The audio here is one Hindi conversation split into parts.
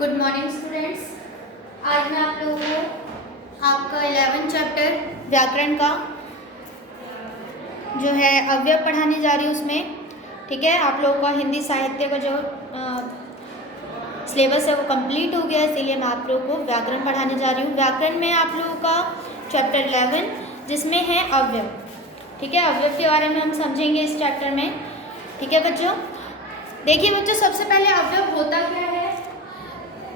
Good morning students. आज मैं आप लोगों को आपका 11th चैप्टर व्याकरण का जो है अवयव पढ़ाने जा रही हूँ उसमें। ठीक है, आप लोगों का हिंदी साहित्य का जो सिलेबस है वो कंप्लीट हो गया, इसीलिए मैं आप लोगों को व्याकरण पढ़ाने जा रही हूँ। व्याकरण में आप लोगों का चैप्टर 11 जिसमें है अवयव। ठीक है, अवयव के बारे में हम समझेंगे इस चैप्टर में। ठीक है बच्चों, देखिए बच्चों, सबसे पहले अवयव होता क्या है।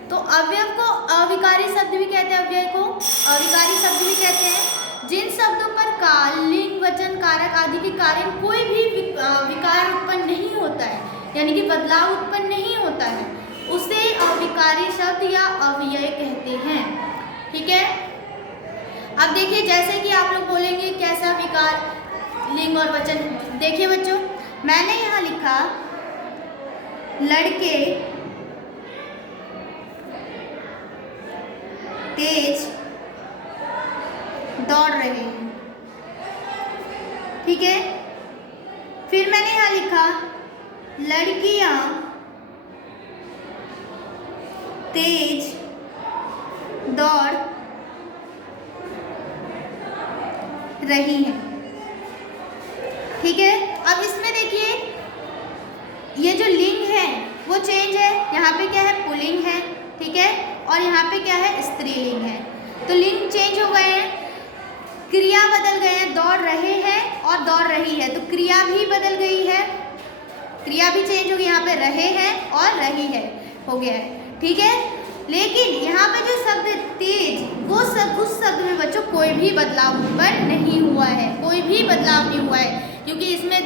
तो अवयव को अविकारी शब्द भी कहते हैं, अव्यय को अविकारी शब्द भी कहते हैं। जिन शब्दों पर काल, लिंग, वचन, कारक आदि के कारण कोई भी विकार उत्पन्न नहीं होता है, यानी कि बदलाव उत्पन्न नहीं होता है, उसे अविकारी शब्द या अव्यय कहते हैं। ठीक है, अब देखिए जैसे कि आप लोग बोलेंगे कैसा विकार, लिंग और वचन। देखिए बच्चों, मैंने यहाँ लिखा लड़के तेज दौड़ रहे हैं। ठीक है, फिर मैंने यहाँ लिखा लड़कियां तेज दौड़ रही हैं। ठीक है, अब इसमें देखिए ये जो लिंग है वो चेंज है, यहाँ पे क्या है पुल्लिंग है। ठीक है, और यहाँ पे क्या है स्त्रीलिंग है। तो लिंग चेंज हो गए हैं, क्रिया बदल गए हैं, दौड़ रहे हैं और दौड़ रही है, तो क्रिया भी बदल गई है, क्रिया भी चेंज हो गई, यहाँ पे रहे हैं और रही है हो गया है। ठीक है, लेकिन यहाँ पे जो शब्द तेज, वो सब उस शब्द में बच्चों कोई भी बदलाव उत्पन्न नहीं हुआ है, कोई भी बदलाव नहीं हुआ है, क्योंकि इसमें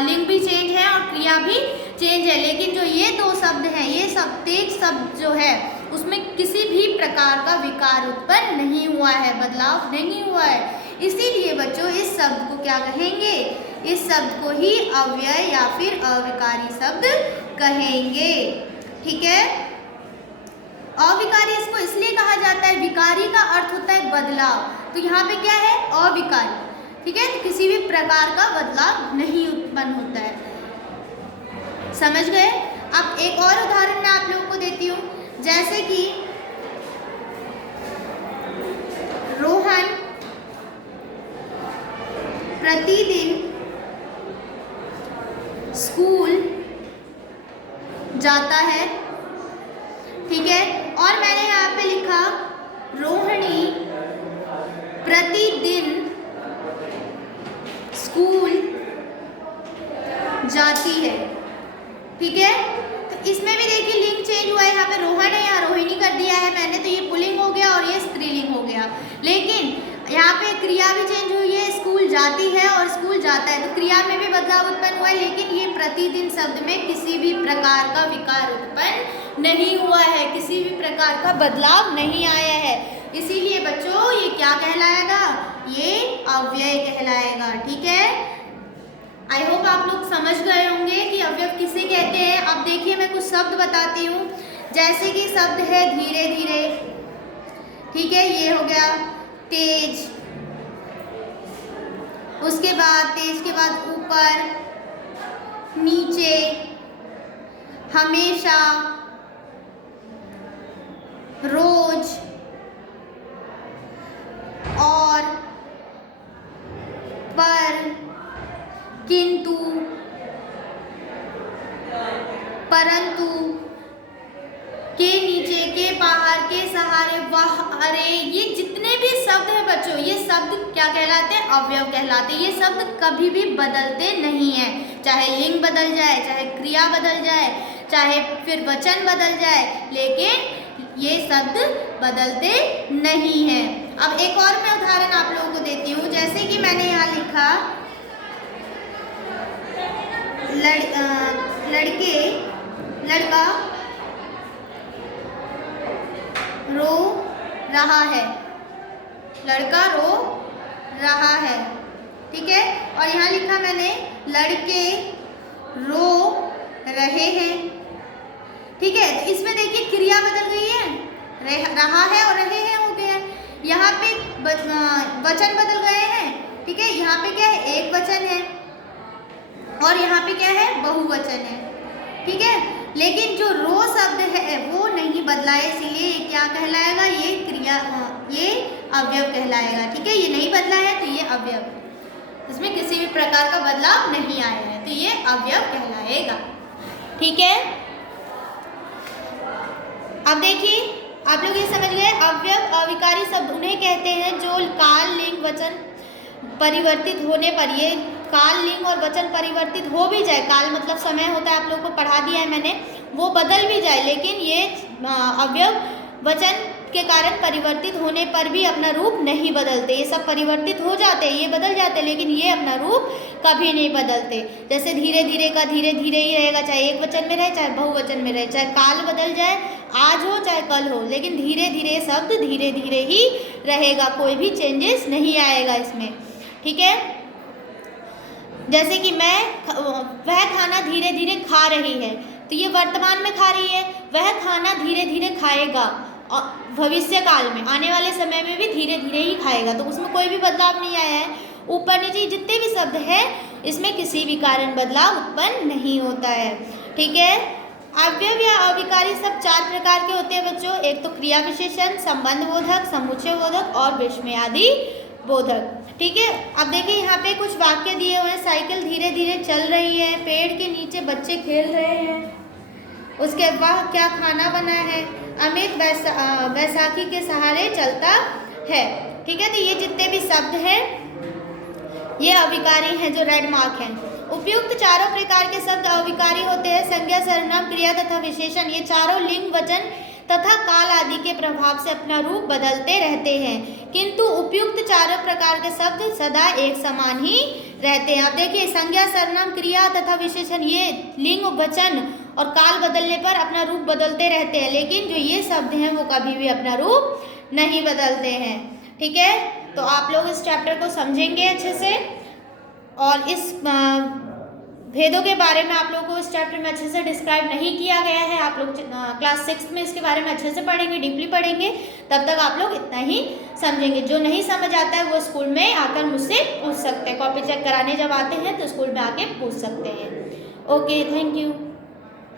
लिंग भी चेंज है और क्रिया भी चेंज है। लेकिन जो ये दो शब्द हैं, ये सब तेज शब्द जो है उसमें किसी भी प्रकार का विकार उत्पन्न नहीं हुआ है, बदलाव नहीं हुआ है। इसीलिए बच्चों इस शब्द को क्या कहेंगे, इस शब्द को ही अव्यय या फिर अविकारी शब्द कहेंगे। ठीक है, अविकारी इसको इसलिए कहा जाता है, विकारी का अर्थ होता है बदलाव, तो यहाँ पे क्या है अविकारी। ठीक है, तो किसी भी प्रकार का बदलाव नहीं उत्पन्न होता है। समझ गए? अब एक और उदाहरण मैं आप लोगों को देती हूँ, जैसे कि रोहन प्रतिदिन स्कूल जाता है। ठीक है, और मैंने यहाँ पे लिखा रोहिणी प्रतिदिन स्कूल जाती है। ठीक है, तो इसमें भी देखिए लिंग चेंज हुआ है, यहाँ पे रोहन है, यहाँ रोहिणी कर दिया है मैंने, तो ये पुल्लिंग हो गया और ये स्त्रीलिंग हो गया। लेकिन यहाँ पे क्रिया भी चेंज हुई है, स्कूल जाती है और स्कूल जाता है, तो क्रिया में भी बदलाव उत्पन्न हुआ है, लेकिन ये प्रतिदिन शब्द में किसी भी प्रकार का विकार उत्पन्न नहीं हुआ है, किसी भी प्रकार का बदलाव नहीं आया है। इसीलिए बच्चों ये क्या कहलाएगा, ये अव्यय कहलाएगा। ठीक है, आई होप आप लोग समझ गए होंगे कि अव्यव किसे कहते हैं। अब देखिए मैं कुछ शब्द बताती हूँ, जैसे कि शब्द है धीरे धीरे। ठीक है, ये हो गया तेज, उसके बाद तेज के बाद ऊपर, नीचे, हमेशा, रोज, और, पर, किंतु, परंतु, के नीचे, के बाहर, के सहारे, वाह, अरे, ये जितने भी शब्द हैं बच्चों, ये शब्द क्या कहलाते हैं, अवयव कहलाते हैं। ये शब्द कभी भी बदलते नहीं हैं, चाहे लिंग बदल जाए, चाहे क्रिया बदल जाए, चाहे फिर वचन बदल जाए, लेकिन ये शब्द बदलते नहीं हैं। अब एक और मैं उदाहरण आप लोगों को देती हूँ, जैसे कि मैंने यहाँ लिखा लड़का रो रहा है, लड़का रो रहा है। ठीक है, और यहाँ लिखा मैंने लड़के रो रहे हैं। ठीक है, तो इसमें देखिए क्रिया बदल गई है, रहा है और रहे हैं हो गया। यहाँ पे वचन बदल गए हैं। ठीक है, यहाँ पे क्या है एक वचन है और यहाँ पे क्या है बहुवचन है। ठीक है, लेकिन जो रो शब्द है वो नहीं बदला है, इसीलिए ये क्या कहलाएगा, ये क्रिया, ये अवयव कहलाएगा। ठीक है, ये नहीं बदला है तो ये अवयव, इसमें किसी भी प्रकार का बदलाव नहीं आया है तो ये अवयव कहलाएगा। ठीक है, अब देखिए आप लोग ये समझ गए, अवयव अविकारी शब्द उन्हें कहते हैं जो काल, लिंग, वचन परिवर्तित होने पर, ये काल, लिंग और वचन परिवर्तित हो भी जाए, काल मतलब समय होता है, आप लोगों को पढ़ा दिया है मैंने, वो बदल भी जाए, लेकिन ये अवयव वचन के कारण परिवर्तित होने पर भी अपना रूप नहीं बदलते। ये सब परिवर्तित हो जाते हैं, ये बदल जाते हैं, लेकिन ये अपना रूप कभी नहीं बदलते। जैसे धीरे धीरे का धीरे धीरे ही रहेगा, चाहे एक वचन में रहे चाहे बहुवचन में रहे, चाहे काल बदल जाए, आज हो चाहे कल हो, लेकिन धीरे धीरे शब्द धीरे धीरे ही रहेगा, कोई भी चेंजेस नहीं आएगा इसमें। ठीक है, जैसे कि वह खाना धीरे धीरे खा रही है, तो ये वर्तमान में खा रही है, वह खाना धीरे धीरे खाएगा और भविष्य काल में, आने वाले समय में भी धीरे धीरे ही खाएगा, तो उसमें कोई भी बदलाव नहीं आया है। ऊपर नीचे जितने भी शब्द हैं इसमें किसी भी कारण बदलाव उत्पन्न नहीं होता है। ठीक है, अवयव या अविकारी शब्द 4 प्रकार के होते हैं बच्चों, एक तो क्रिया विशेषण, संबंध बोधक, समुच्चय बोधक और विस्मयादि बोधक। ठीक है, अब देखिए यहाँ पे कुछ वाक्य दिए हुए हैं, साइकिल धीरे धीरे चल रही है, पेड़ के नीचे बच्चे खेल रहे हैं, उसके बाद क्या खाना बना है, अमित बैसाखी के सहारे चलता है। ठीक है, तो ये जितने भी शब्द हैं ये अविकारी हैं, जो रेड मार्क हैं। उपयुक्त चारों प्रकार के शब्द अविकारी होते हैं, संज्ञा, सर्वनाम, क्रिया तथा विशेषण, ये चारों लिंग, वचन तथा काल आदि के प्रभाव से अपना रूप बदलते रहते हैं, किंतु उपयुक्त चारों प्रकार के शब्द सदा एक समान ही रहते हैं। अब देखिए, संज्ञा, सर्वनाम, क्रिया तथा विशेषण, ये लिंग, वचन और काल बदलने पर अपना रूप बदलते रहते हैं, लेकिन जो ये शब्द हैं वो कभी भी अपना रूप नहीं बदलते हैं। ठीक है, तो आप लोग इस चैप्टर को समझेंगे अच्छे से, और इस भेदों के बारे में आप लोगों को इस चैप्टर में अच्छे से डिस्क्राइब नहीं किया गया है। आप लोग क्लास 6 में इसके बारे में अच्छे से पढ़ेंगे, डीपली पढ़ेंगे, तब तक आप लोग इतना ही समझेंगे। जो नहीं समझ आता है वो स्कूल में आकर मुझसे पूछ सकते हैं, कॉपी चेक कराने जब आते हैं तो स्कूल में आके पूछ सकते हैं। Okay, thank you.